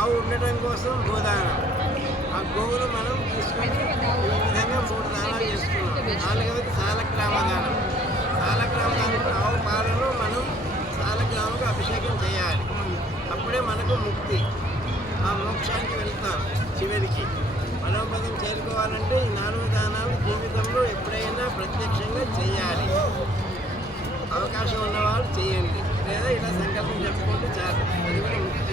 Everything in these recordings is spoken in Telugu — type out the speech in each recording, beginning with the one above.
ఆవు ఉండటం కోసం గోదానం. ఆ గోవును మనం తీసుకొని ఈ విధంగా మూడు దానాలు చేసుకున్నాం. నాలుగవది సాలగ్రామ దానం సాలగ్రామ ఆవు పాలను మనం సాలగ్రామకు అభిషేకం చేయాలి. అప్పుడే మనకు ముక్తి. ఆ మోక్షానికి వెళ్తాం చివరికి. మనోపదం చేరుకోవాలంటే ఈ నాలుగు దానాలు జీవితంలో ఎప్పుడైనా ప్రత్యక్షంగా చేయాలి. అవకాశం ఉన్నవాళ్ళు చేయండి. లేదా ఇలా సంకల్పం చెప్పుకుంటే చాలు. అది కూడా ముక్తి.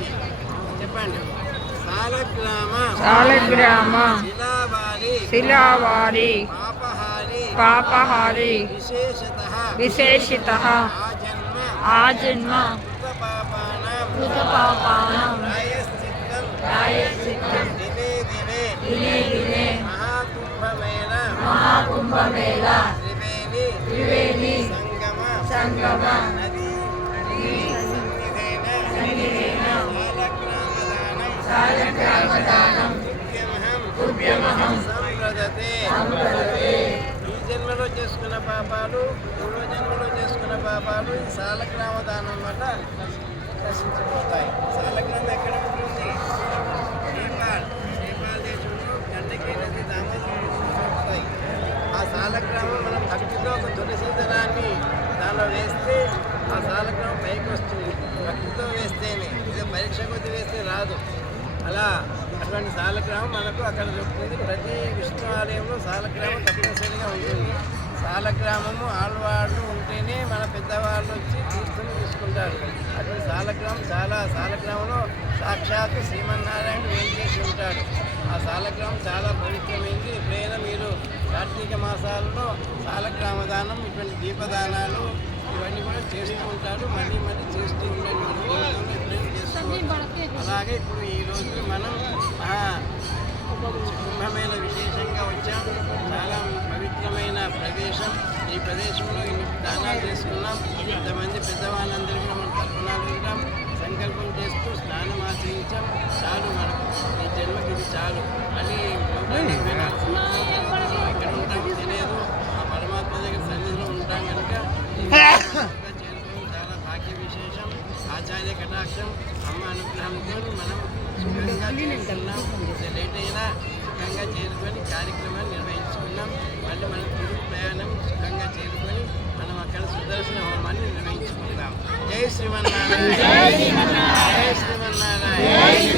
సాలగ్రామ సాలగ్రామ శిలాబాలి శిలావారి పాపహారి పాపహారి విశేషత విశేషిత ఆ జన్మ ఆ జన్మ కృత పాపానాం కృత పాపానం ప్రాయశ్చిత్తం ప్రాయశ్చిత్తం దినే దినే దినే దినే మహాకుంభమేళ మహాకుంభమేళ త్రివేణి త్రివేణి సంగమ సంగమ ఈ జన్మలో చేసుకున్న పాపాలు పూర్వ జన్మలో చేసుకున్న పాపాలు ఈ సాలగ్రామ దానం వల్ల రక్షించబడతాయి సాలగ్రామం ఎక్కడ ఉంటుంది నేపాల్ నేపాల్ దేశంలో గండకి నది దామోదరి ఆ సాలగ్రామం మనం భక్తితో ఒక తులసి దళాన్ని దానిలో వేస్తే ఆ సాలగ్రామం పైకి వస్తుంది భక్తితో వేస్తేనే. ఇది పరీక్ష కొద్ది వేస్తే రాదు. అలా అటువంటి సాలగ్రామం మనకు అక్కడ చెప్తుంది. ప్రతి విష్ణు ఆలయంలో సాలగ్రామం తప్పనిసరిగా ఉంటుంది. సాలగ్రామము ఆళ్వాళ్ళు ఉంటేనే మన పెద్దవాళ్ళు వచ్చి తీసుకుని తీసుకుంటారు. అటువంటి సాలగ్రామం చాలా సాలగ్రామంలో సాక్షాత్ శ్రీమన్నారాయణ ఏం ఉంటాడు. ఆ సాలగ్రామం చాలా పవిత్రమైంది. ఎప్పుడైనా మీరు కార్తీక మాసాలలో సాలగ్రామ దానం ఇటువంటి దీపదానాలు ఇవన్నీ కూడా చేస్తూ ఉంటారు. మళ్ళీ మళ్ళీ చేస్తూ ఉండండి. మన జీవితంలో ఎప్పుడైనా చేసుకోవచ్చు. అలాగే ఇప్పుడు ఈ రోజు మనం కుంభమేళ విశేషంగా వచ్చాం. చాలా పవిత్రమైన ప్రదేశం. ఈ ప్రదేశంలో ఇన్ని దానాలు చేసుకున్నాం? ఇంతమంది పెద్దవాళ్ళందరూ కూడా మనం తర్పణాలు ఉంటాం సంకల్పం చేస్తూ స్నానం ఆచరించాం. చాలు మనకు. ఈ జన్మకి ఇది చాలు. సంవత్సరాలు ఎక్కడ ఉంటాం తెలియదు. ఆ పరమాత్మ దగ్గర సన్నిధిలో ఉంటాం కనుక. చాలా భాగ్య విశేషం ఆచార్య కటాక్షం. అమ్మ అనుగ్రహంతో మనం సుఖంగా చేసుకున్నాం కొంచెం లేట్ అయినా సుఖంగా చేరుకొని కార్యక్రమాన్ని నిర్వహించుకున్నాం. మళ్ళీ మన తిరుగు ప్రయాణం సుఖంగా చేరుకొని మనం అక్కడ సుదర్శన హోమాన్ని నిర్వహించుకుందాం. జై శ్రీమన్నారాయణ. జై శ్రీమన్నారాయణ.